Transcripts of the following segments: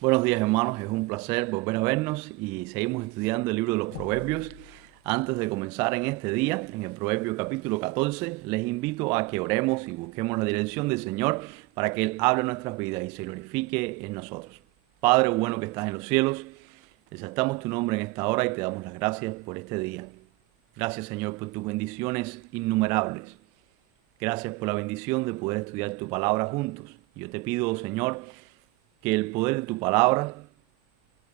Buenos días hermanos, es un placer volver a vernos y seguimos estudiando el libro de los Proverbios. Antes de comenzar en este día, en el Proverbio capítulo 14, les invito a que oremos y busquemos la dirección del Señor para que Él hable en nuestras vidas y se glorifique en nosotros. Padre bueno que estás en los cielos, exaltamos tu nombre en esta hora y te damos las gracias por este día. Gracias Señor por tus bendiciones innumerables. Gracias por la bendición de poder estudiar tu palabra juntos. Yo te pido, Señor, que el poder de tu palabra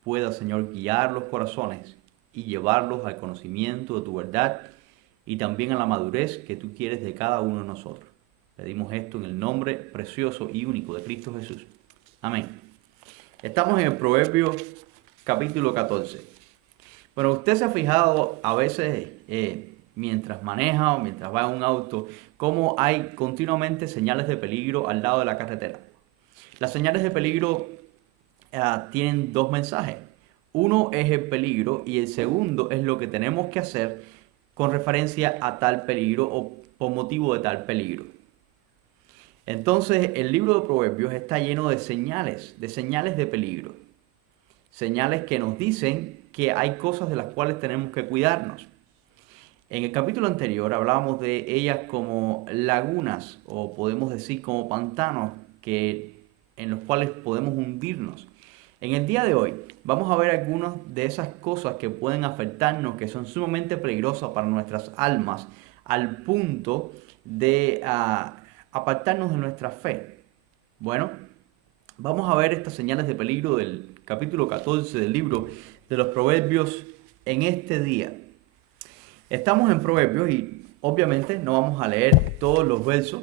pueda, Señor, guiar los corazones y llevarlos al conocimiento de tu verdad y también a la madurez que tú quieres de cada uno de nosotros. Pedimos esto en el nombre precioso y único de Cristo Jesús. Amén. Estamos en el Proverbio capítulo 14. Bueno, usted se ha fijado a veces mientras maneja o mientras va en un auto, cómo hay continuamente señales de peligro al lado de la carretera. Las señales de peligro tienen dos mensajes. Uno es el peligro y el segundo es lo que tenemos que hacer con referencia a tal peligro o por motivo de tal peligro. Entonces, el libro de Proverbios está lleno de señales de peligro. Señales que nos dicen que hay cosas de las cuales tenemos que cuidarnos. En el capítulo anterior hablábamos de ellas como lagunas o podemos decir como pantanos en los cuales podemos hundirnos. En el día de hoy vamos a ver algunas de esas cosas que pueden afectarnos, que son sumamente peligrosas para nuestras almas, al punto de apartarnos de nuestra fe. Bueno, vamos a ver estas señales de peligro del capítulo 14 del libro de los Proverbios en este día. Estamos en Proverbios y obviamente no vamos a leer todos los versos,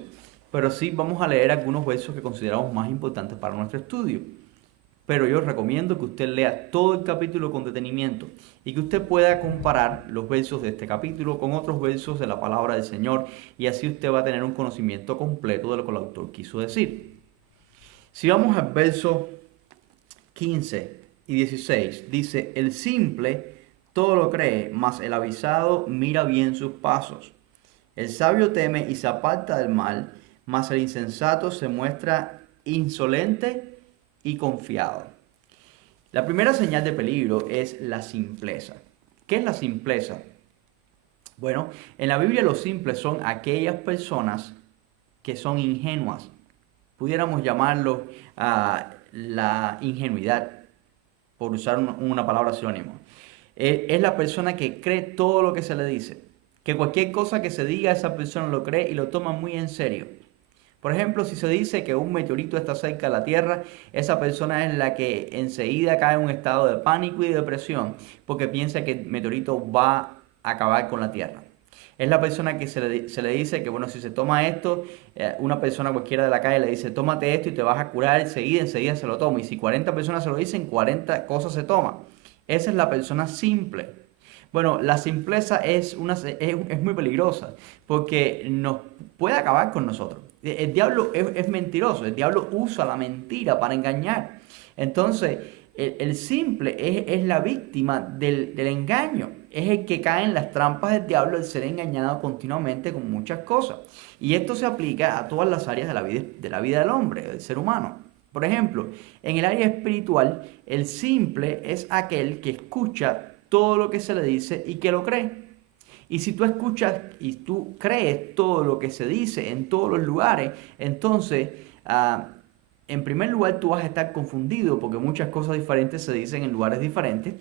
pero sí vamos a leer algunos versos que consideramos más importantes para nuestro estudio. Pero yo recomiendo que usted lea todo el capítulo con detenimiento y que usted pueda comparar los versos de este capítulo con otros versos de la palabra del Señor y así usted va a tener un conocimiento completo de lo que el autor quiso decir. Si vamos al verso 15 y 16, dice: el simple todo lo cree, mas el avisado mira bien sus pasos. El sabio teme y se aparta del mal, mas el insensato se muestra insolente y confiado. La primera señal de peligro es la simpleza. ¿Qué es la simpleza? Bueno, en la Biblia los simples son aquellas personas que son ingenuas. Pudiéramos llamarlo la ingenuidad, por usar una palabra sinónimo. Es la persona que cree todo lo que se le dice. Que cualquier cosa que se diga, esa persona lo cree y lo toma muy en serio. Por ejemplo, si se dice que un meteorito está cerca de la Tierra, esa persona es la que enseguida cae en un estado de pánico y depresión porque piensa que el meteorito va a acabar con la Tierra. Es la persona que se le dice que, bueno, si se toma esto, una persona cualquiera de la calle le dice, tómate esto y te vas a curar enseguida se lo toma. Y si 40 personas se lo dicen, 40 cosas se toman. Esa es la persona simple. Bueno, la simpleza es muy peligrosa porque nos puede acabar con nosotros. El diablo es mentiroso, el diablo usa la mentira para engañar. Entonces, el simple es la víctima del engaño, es el que cae en las trampas del diablo, el ser engañado continuamente con muchas cosas. Y esto se aplica a todas las áreas de la vida del hombre, del ser humano. Por ejemplo, en el área espiritual, el simple es aquel que escucha todo lo que se le dice y que lo cree. Y si tú escuchas y tú crees todo lo que se dice en todos los lugares, entonces, en primer lugar, tú vas a estar confundido porque muchas cosas diferentes se dicen en lugares diferentes.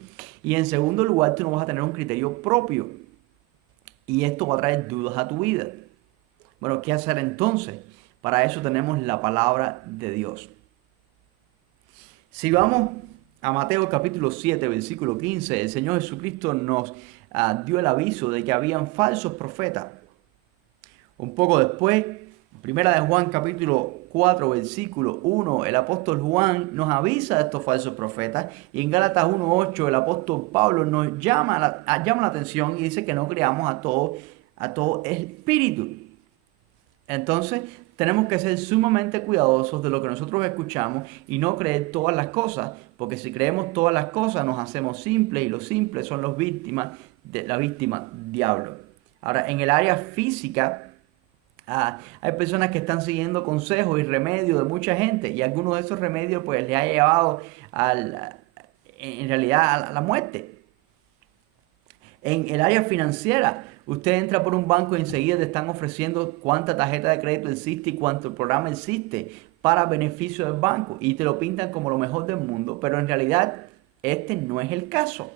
Y en segundo lugar, tú no vas a tener un criterio propio. Y esto va a traer dudas a tu vida. Bueno, ¿qué hacer entonces? Para eso tenemos la palabra de Dios. Si vamos a Mateo capítulo 7, versículo 15, el Señor Jesucristo nos dio el aviso de que habían falsos profetas. Un poco después, primera de Juan capítulo 4, versículo 1, el apóstol Juan nos avisa de estos falsos profetas y en Gálatas 1:8 el apóstol Pablo nos llama la atención y dice que no creamos a todo espíritu. Entonces, tenemos que ser sumamente cuidadosos de lo que nosotros escuchamos y no creer todas las cosas, porque si creemos todas las cosas nos hacemos simples y los simples son la víctima diablo. Ahora, en el área física, Hay personas que están siguiendo consejos y remedios de mucha gente y algunos de esos remedios pues le ha llevado en realidad a la muerte. En el área financiera, usted entra por un banco y enseguida te están ofreciendo cuánta tarjeta de crédito existe y cuánto programa existe para beneficio del banco y te lo pintan como lo mejor del mundo, pero en realidad este no es el caso.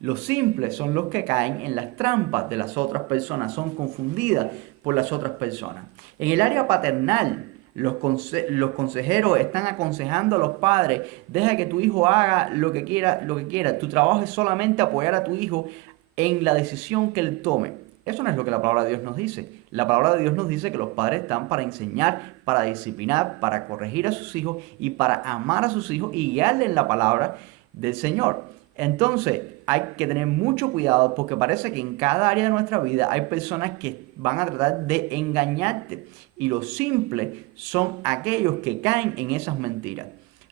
Los simples son los que caen en las trampas de las otras personas, son confundidas por las otras personas. En el área paternal, los consejeros están aconsejando a los padres, deja que tu hijo haga lo que quiera. Tu trabajo es solamente apoyar a tu hijo en la decisión que él tome. Eso no es lo que la palabra de Dios nos dice. La palabra de Dios nos dice que los padres están para enseñar, para disciplinar, para corregir a sus hijos y para amar a sus hijos y guiarles en la palabra del Señor. Entonces hay que tener mucho cuidado porque parece que en cada área de nuestra vida hay personas que van a tratar de engañarte y los simples son aquellos que caen en esas mentiras.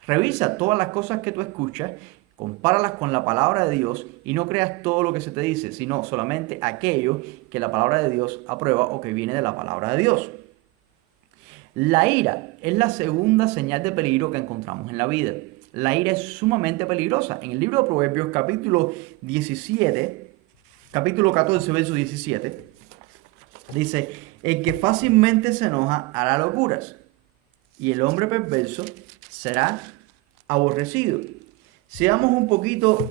Revisa todas las cosas que tú escuchas, compáralas con la palabra de Dios y no creas todo lo que se te dice, sino solamente aquello que la palabra de Dios aprueba o que viene de la palabra de Dios. La ira es la segunda señal de peligro que encontramos en la vida. La ira es sumamente peligrosa. En el libro de Proverbios, capítulo 17, capítulo 14, verso 17, dice, el que fácilmente se enoja hará locuras, y el hombre perverso será aborrecido. Si vamos un poquito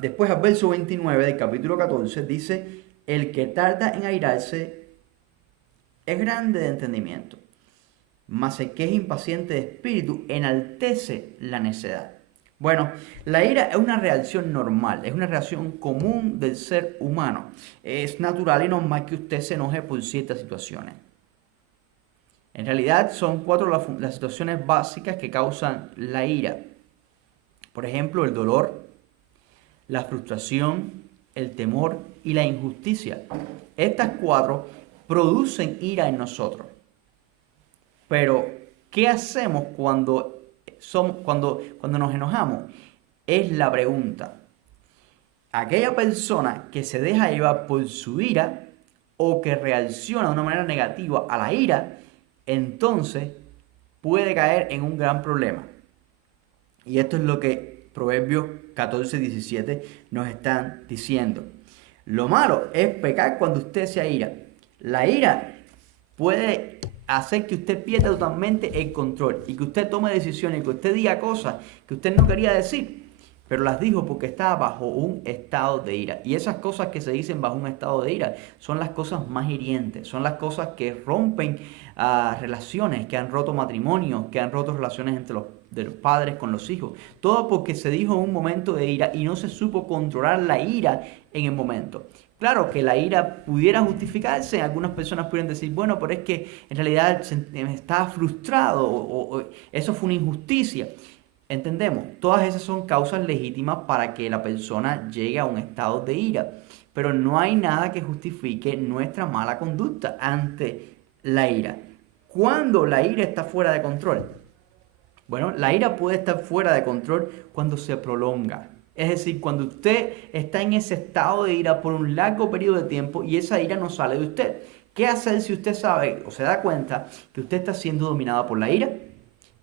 después al verso 29 del capítulo 14, dice, el que tarda en airarse es grande de entendimiento, mas el que es impaciente de espíritu enaltece la necedad. Bueno, la ira es una reacción normal, es una reacción común del ser humano. Es natural y normal que usted se enoje por ciertas situaciones. En realidad son 4 las situaciones básicas que causan la ira. Por ejemplo, el dolor, la frustración, el temor y la injusticia. Estas 4 producen ira en nosotros. Pero, ¿qué hacemos cuando nos enojamos? Es la pregunta. Aquella persona que se deja llevar por su ira o que reacciona de una manera negativa a la ira, entonces puede caer en un gran problema. Y esto es lo que Proverbios 14, 17 nos están diciendo. Lo malo es pecar cuando usted se aira. La ira puede hacer que usted pierda totalmente el control y que usted tome decisiones, que usted diga cosas que usted no quería decir, pero las dijo porque estaba bajo un estado de ira. Y esas cosas que se dicen bajo un estado de ira son las cosas más hirientes, son las cosas que rompen relaciones, que han roto matrimonios, que han roto relaciones entre de los padres con los hijos. Todo porque se dijo en un momento de ira y no se supo controlar la ira en el momento. Claro que la ira pudiera justificarse, algunas personas pueden decir, bueno, pero es que en realidad estaba frustrado o eso fue una injusticia. Entendemos, todas esas son causas legítimas para que la persona llegue a un estado de ira, pero no hay nada que justifique nuestra mala conducta ante la ira. ¿Cuándo la ira está fuera de control? Bueno, la ira puede estar fuera de control cuando se prolonga. Es decir, cuando usted está en ese estado de ira por un largo periodo de tiempo y esa ira no sale de usted. ¿Qué hacer si usted sabe o se da cuenta que usted está siendo dominado por la ira?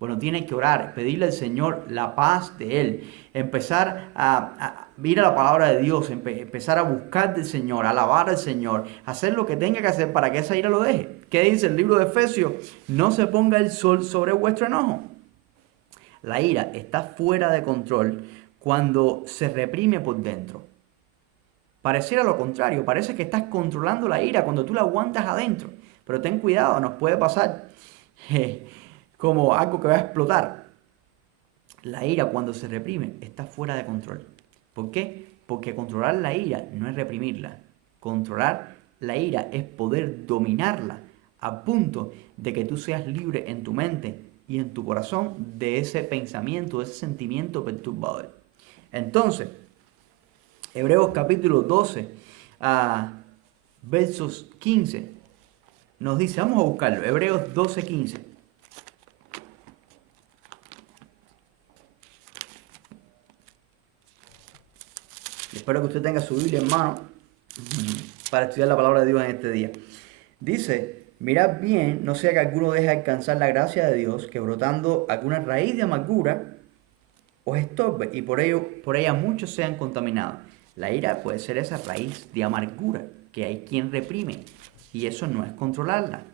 Bueno, tiene que orar, pedirle al Señor la paz de Él, empezar a ir a la palabra de Dios, empezar a buscar del Señor, a alabar al Señor, hacer lo que tenga que hacer para que esa ira lo deje. ¿Qué dice el libro de Efesios? No se ponga el sol sobre vuestro enojo. La ira está fuera de control cuando se reprime por dentro. Pareciera lo contrario, parece que estás controlando la ira cuando tú la aguantas adentro. Pero ten cuidado, nos puede pasar como algo que va a explotar. La ira cuando se reprime está fuera de control. ¿Por qué? Porque controlar la ira no es reprimirla. Controlar la ira es poder dominarla a punto de que tú seas libre en tu mente y en tu corazón de ese pensamiento, de ese sentimiento perturbador. Entonces, Hebreos capítulo 12, versos 15, nos dice, vamos a buscarlo, Hebreos 12, 15. Espero que usted tenga su Biblia en mano para estudiar la palabra de Dios en este día. Dice, mirad bien, no sea que alguno deje alcanzar la gracia de Dios, que brotando alguna raíz de amargura os estorbe y por ella muchos sean contaminados. La ira puede ser esa raíz de amargura que hay quien reprime, y eso no es controlarla.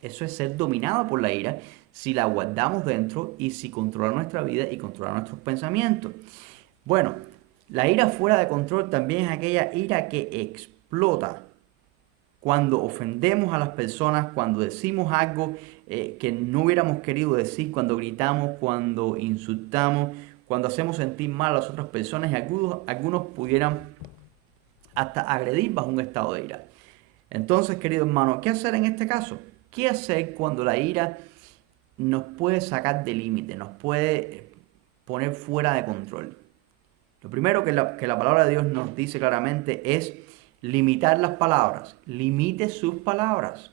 Eso es ser dominado por la ira si la guardamos dentro y si controla nuestra vida y controla nuestros pensamientos. Bueno, la ira fuera de control también es aquella ira que explota cuando ofendemos a las personas, cuando decimos algo que no hubiéramos querido decir, cuando gritamos, cuando insultamos, cuando hacemos sentir mal a las otras personas, y algunos pudieran hasta agredir bajo un estado de ira. Entonces, querido hermano, ¿qué hacer en este caso? ¿Qué hacer cuando la ira nos puede sacar de límite, nos puede poner fuera de control? Lo primero que la palabra de Dios nos dice claramente es limitar las palabras. Limite sus palabras.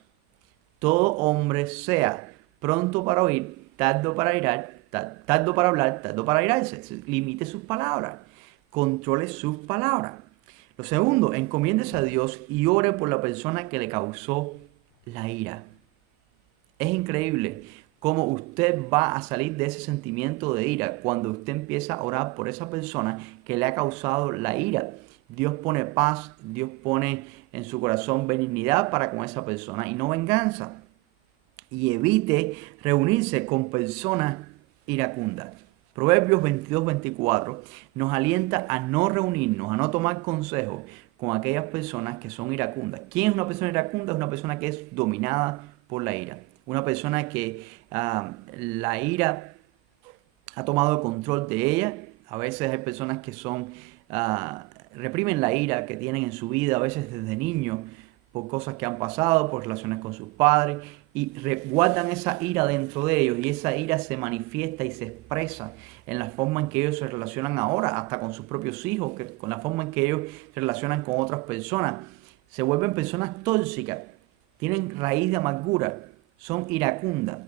Todo hombre sea pronto para oír, tardo para irar, tardo para hablar, tardo para irarse. Limite sus palabras. Controle sus palabras. Lo segundo, encomiéndese a Dios y ore por la persona que le causó la ira. Es increíble cómo usted va a salir de ese sentimiento de ira cuando usted empieza a orar por esa persona que le ha causado la ira. Dios pone paz, Dios pone en su corazón benignidad para con esa persona y no venganza. Y evite reunirse con personas iracundas. Proverbios 22-24 nos alienta a no reunirnos, a no tomar consejo con aquellas personas que son iracundas. ¿Quién es una persona iracunda? Es una persona que es dominada por la ira. Una persona que la ira ha tomado control de ella. A veces hay personas que reprimen la ira que tienen en su vida, a veces desde niños, por cosas que han pasado, por relaciones con sus padres, y guardan esa ira dentro de ellos, y esa ira se manifiesta y se expresa en la forma en que ellos se relacionan ahora, hasta con sus propios hijos, con la forma en que ellos se relacionan con otras personas. Se vuelven personas tóxicas, tienen raíz de amargura, son iracundas,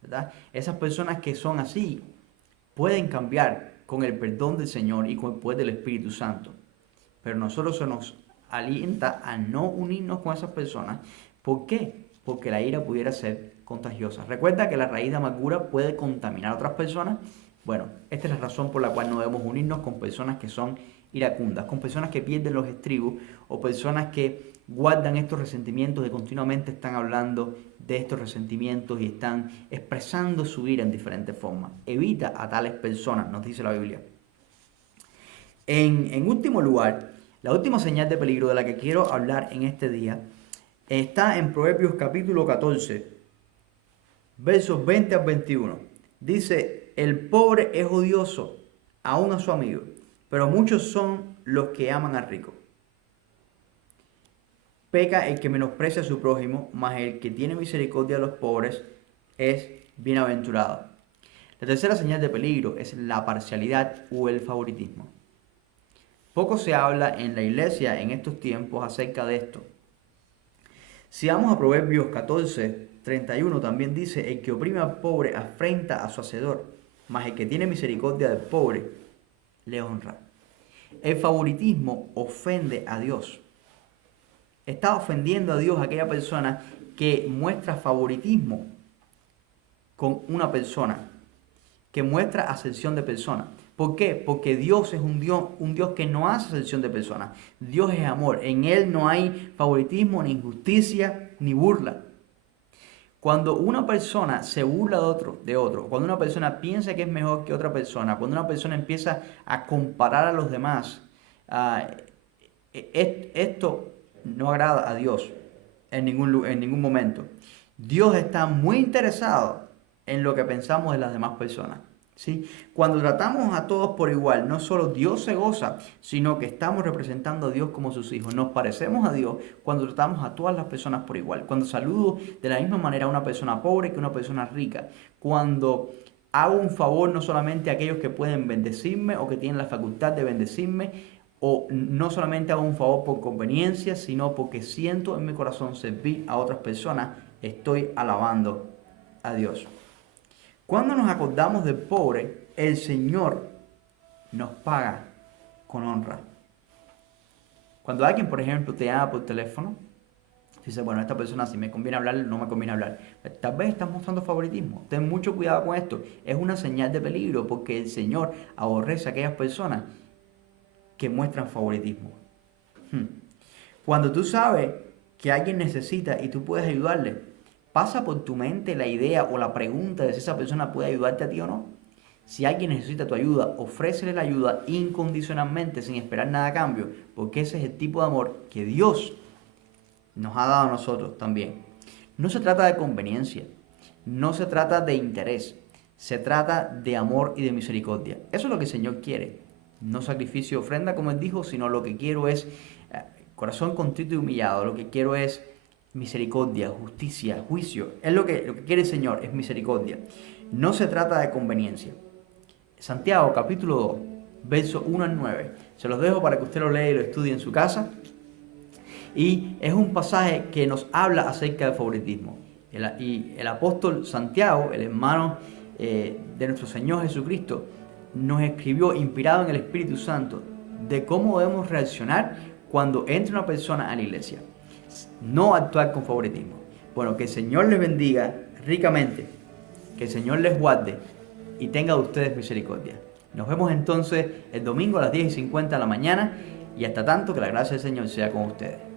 ¿verdad? Esas personas que son así pueden cambiar con el perdón del Señor y con el poder del Espíritu Santo. Pero nosotros se nos alienta a no unirnos con esas personas. ¿Por qué? Porque la ira pudiera ser contagiosa. Recuerda que la raíz de amargura puede contaminar a otras personas. Bueno, esta es la razón por la cual no debemos unirnos con personas que son iracundas, con personas que pierden los estribos o personas que guardan estos resentimientos y continuamente están hablando de estos resentimientos y están expresando su ira en diferentes formas. Evita a tales personas, nos dice la Biblia. En último lugar, la última señal de peligro de la que quiero hablar en este día está en Proverbios capítulo 14, versos 20 al 21. Dice, el pobre es odioso aún a su amigo, pero muchos son los que aman al rico. Peca el que menosprecia a su prójimo, mas el que tiene misericordia de los pobres es bienaventurado. La tercera señal de peligro es la parcialidad o el favoritismo. Poco se habla en la iglesia en estos tiempos acerca de esto. Si vamos a Proverbios 14, 31, también dice, el que oprime al pobre afrenta a su hacedor, mas el que tiene misericordia del pobre le honra. El favoritismo ofende a Dios. Está ofendiendo a Dios aquella persona que muestra favoritismo con una persona, que muestra acepción de persona. ¿Por qué? Porque Dios es un Dios que no hace acepción de personas. Dios es amor. En Él no hay favoritismo, ni injusticia, ni burla. Cuando una persona se burla de otro, cuando una persona piensa que es mejor que otra persona, cuando una persona empieza a comparar a los demás, esto no agrada a Dios en ningún momento. Dios está muy interesado en lo que pensamos de las demás personas. ¿Sí? Cuando tratamos a todos por igual, no solo Dios se goza, sino que estamos representando a Dios como sus hijos. Nos parecemos a Dios cuando tratamos a todas las personas por igual. Cuando saludo de la misma manera a una persona pobre que a una persona rica. Cuando hago un favor no solamente a aquellos que pueden bendecirme o que tienen la facultad de bendecirme, o no solamente hago un favor por conveniencia, sino porque siento en mi corazón servir a otras personas, estoy alabando a Dios. Cuando nos acordamos del pobre, el Señor nos paga con honra. Cuando alguien, por ejemplo, te llama por teléfono, Dice, bueno, esta persona si me conviene hablar, no me conviene hablar. Tal vez estás mostrando favoritismo. Ten mucho cuidado con esto. Es una señal de peligro porque el Señor aborrece a aquellas personas que muestran favoritismo. Cuando tú sabes que alguien necesita y tú puedes ayudarle, pasa por tu mente la idea o la pregunta de si esa persona puede ayudarte a ti o no. Si alguien necesita tu ayuda, ofrécele la ayuda incondicionalmente, sin esperar nada a cambio, porque ese es el tipo de amor que Dios nos ha dado a nosotros también. No se trata de conveniencia, no se trata de interés, se trata de amor y de misericordia. Eso es lo que el Señor quiere. No sacrificio y ofrenda, como Él dijo, sino lo que quiero es corazón contrito y humillado. Lo que quiero es misericordia, justicia, juicio. Es lo que quiere el Señor, es misericordia. No se trata de conveniencia. Santiago capítulo 2, versos 1 al 9. Se los dejo para que usted lo lea y lo estudie en su casa. Y es un pasaje que nos habla acerca del favoritismo. Y el apóstol Santiago, el hermano de nuestro Señor Jesucristo, nos escribió, inspirado en el Espíritu Santo, de cómo debemos reaccionar cuando entra una persona a la iglesia. No actuar con favoritismo. Bueno, que el Señor les bendiga ricamente, que el Señor les guarde y tenga de ustedes misericordia. Nos vemos entonces el domingo a las 10:50 de la mañana y hasta tanto que la gracia del Señor sea con ustedes.